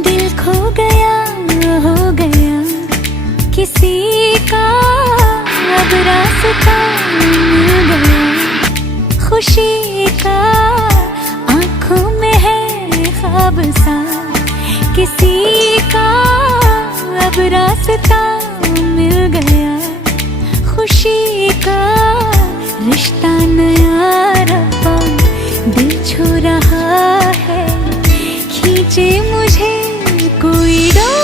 दिल खो गया, हो गया किसी का, अब रास्ता मिल गया खुशी का। आंखों में है ख्वाब सा किसी का, अब रास्ता मिल गया खुशी का। रिश्ता नया रब्बा दिल छू रहा है, खींचे मुझे कोई डोर।